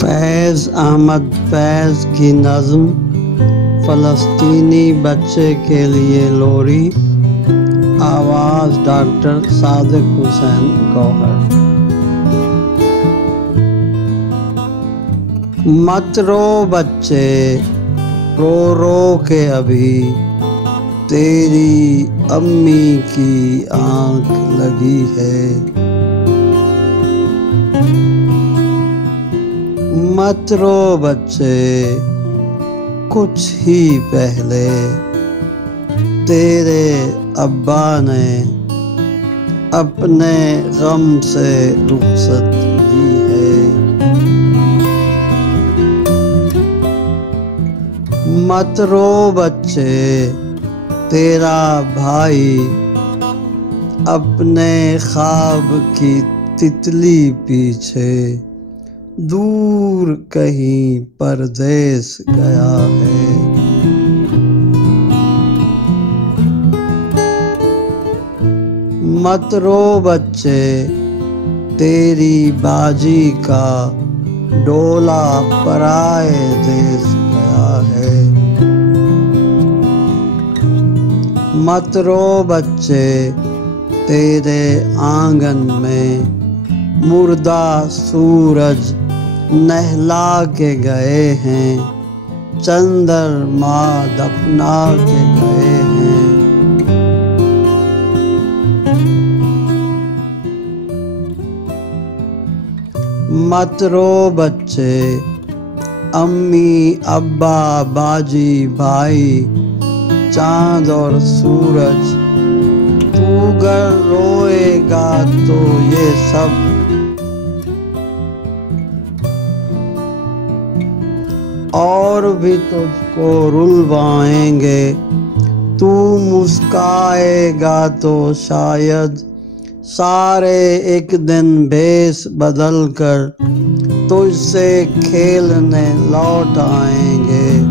फैज़ अहमद फैज़ की नज़्म फ़लस्तीनी बच्चे के लिए लोरी। आवाज़ डॉक्टर सादिक हुसैन गौहर। मत रो बच्चे, रो रो के अभी तेरी अम्मी की आँख लगी है। मत रो बच्चे, कुछ ही पहले तेरे अब्बा ने अपने गम से रुखसत दी है। मत रो बच्चे, तेरा भाई अपने ख्वाब की तितली पीछे दूर कहीं परदेस गया है। मत रो बच्चे, तेरी बाजी का डोला पराए देश गया है। मत रो बच्चे, तेरे आंगन में मुर्दा सूरज नहला के गए हैं, चंद्रमा दफना के गए हैं। मत रो बच्चे, अम्मी अब्बा बाजी भाई चांद और सूरज, तू अगर रोएगा तो ये सब और भी तुझको रुलवाएंगे। तू मुस्काएगा तो शायद सारे एक दिन भेष बदल कर तुझसे खेलने लौट आएंगे।